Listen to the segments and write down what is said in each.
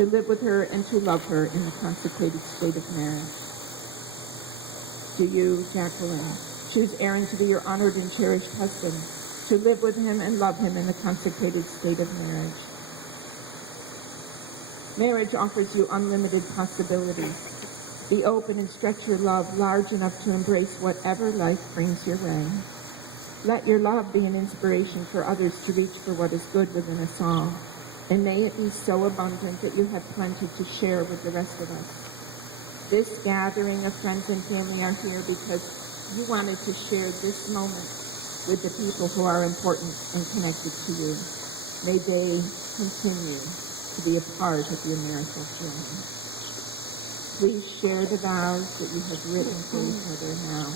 to live with her and to love her in the consecrated state of marriage. Do you, Jacqueline, choose Aaron to be your honored and cherished husband, to live with him and love him in the consecrated state of marriage? Marriage offers you unlimited possibilities. Be open and stretch your love large enough to embrace whatever life brings your way. Let your love be an inspiration for others to reach for what is good within us all. And may it be so abundant that you have plenty to share with the rest of us. This gathering of friends and family are here because you wanted to share this moment with the people who are important and connected to you. May they continue to be a part of your marital journey. Please share the vows that you have written for each other now.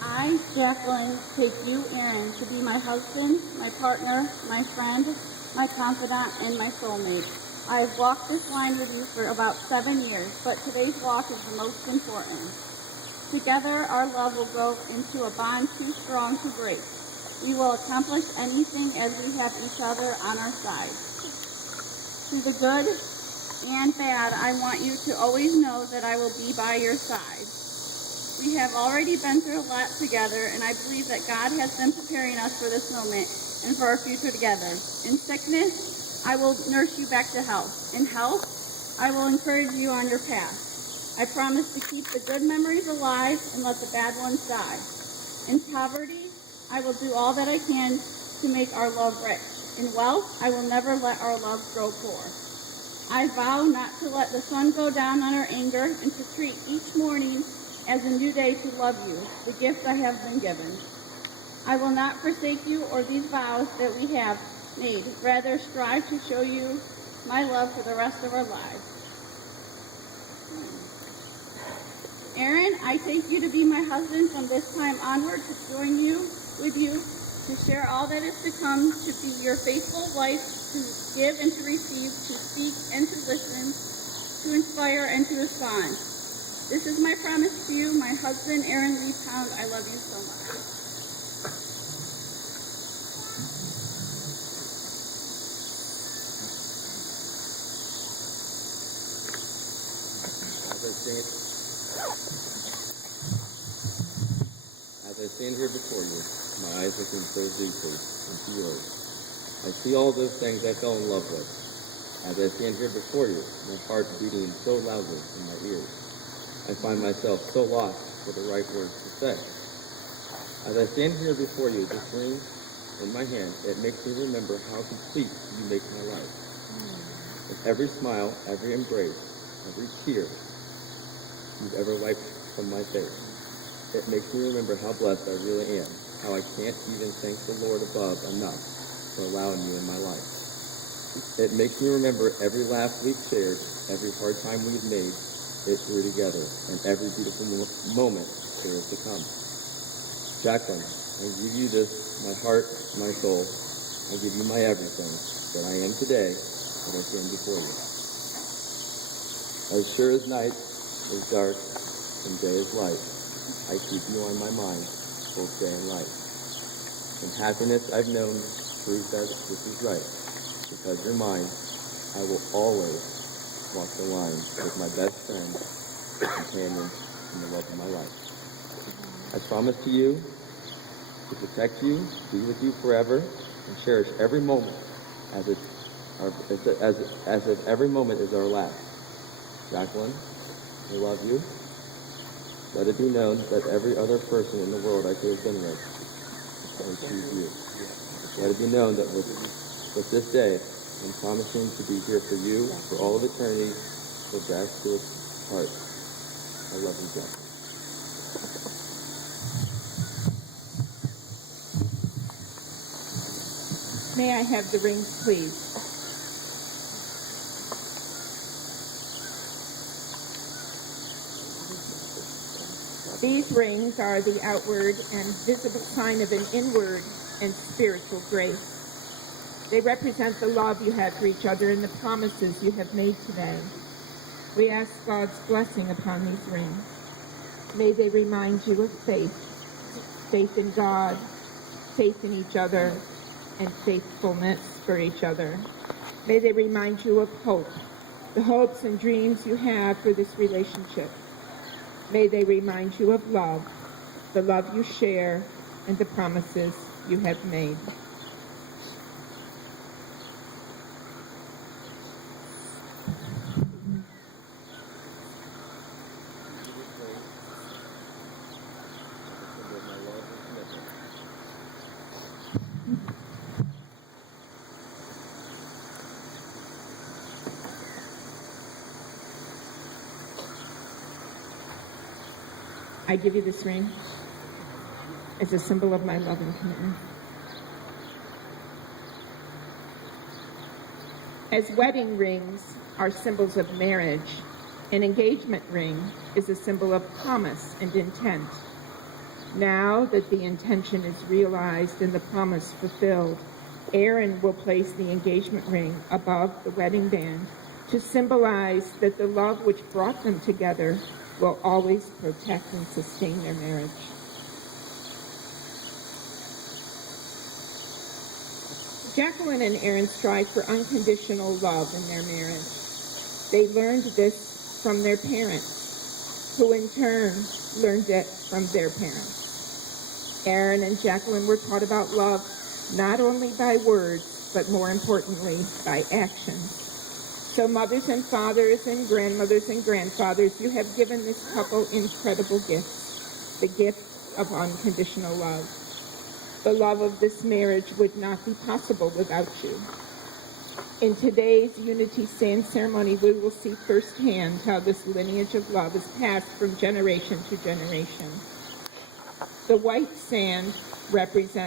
I, Jacqueline, take you, Aaron, to be my husband, my partner, my friend, my confidant, and my soulmate. I have walked this line with you for about 7 years, but today's walk is the most important. Together, our love will grow into a bond too strong to break. We will accomplish anything as we have each other on our side. Through the good and bad, I want you to always know that I will be by your side. We have already been through a lot together, and I believe that God has been preparing us for this moment and for our future together. In sickness, I will nurse you back to health. In health, I will encourage you on your path. I promise to keep the good memories alive and let the bad ones die. In poverty, I will do all that I can to make our love rich. In wealth, I will never let our love grow poor. I vow not to let the sun go down on our anger and to treat each morning as a new day to love you, the gift I have been given. I will not forsake you or these vows that we have made. Rather, strive to show you my love for the rest of our lives. Aaron, I take you to be my husband from this time onward, to join with you, to share all that is to come, to be your faithful wife, to give and to receive, to speak and to listen, to inspire and to respond. This is my promise to you, my husband, Aaron Lee Pound. I love you so much. As I stand here before you, my eyes looking so deeply into yours. I see all those things I fell in love with. As I stand here before you, my heart beating so loudly in my ears. I find myself so lost for the right words to say. As I stand here before you, this ring in my hand, it makes me remember how complete you make my life. With every smile, every embrace, every tear you've ever wiped from my face, it makes me remember how blessed I really am, how I can't even thank the Lord above enough for allowing you in my life. It makes me remember every laugh we've shared, every hard time we've made it through together, and every beautiful moment there is to come. Jacqueline, I give you this, my heart, my soul. I give you my everything that I am today, that I stand before you. As sure as night is dark and day is light, I keep you on my mind, both day and night. In happiness I've known, proves that this is right. Because you're mine, I will always walk the line with my best friend, companion, and the love of my life. I promise to you to protect you, be with you forever, and cherish every moment as if every moment is our last. Jacqueline, I love you. Let it be known that every other person in the world I could have been with, I choose you. Let it be known that with this day, I'm promising to be here for you for all of eternity, till death do its part. I love you, Jack. May I have the rings, please? These rings are the outward and visible sign of an inward and spiritual grace. They represent the love you have for each other and the promises you have made today. We ask God's blessing upon these rings. May they remind you of faith, faith in God, faith in each other, and faithfulness for each other. May they remind you of hope, the hopes and dreams you have for this relationship. May they remind you of love, the love you share, and the promises you have made. I give you this ring as a symbol of my love and commitment. As wedding rings are symbols of marriage, an engagement ring is a symbol of promise and intent. Now that the intention is realized and the promise fulfilled, Aaron will place the engagement ring above the wedding band to symbolize that the love which brought them together will always protect and sustain their marriage. Jacqueline and Aaron strive for unconditional love in their marriage. They learned this from their parents, who in turn learned it from their parents. Aaron and Jacqueline were taught about love not only by words, but more importantly, by actions. So mothers and fathers and grandmothers and grandfathers, you have given this couple incredible gifts, the gift of unconditional love. The love of this marriage would not be possible without you. In today's Unity Sand ceremony, we will see firsthand how this lineage of love is passed from generation to generation. The white sand represents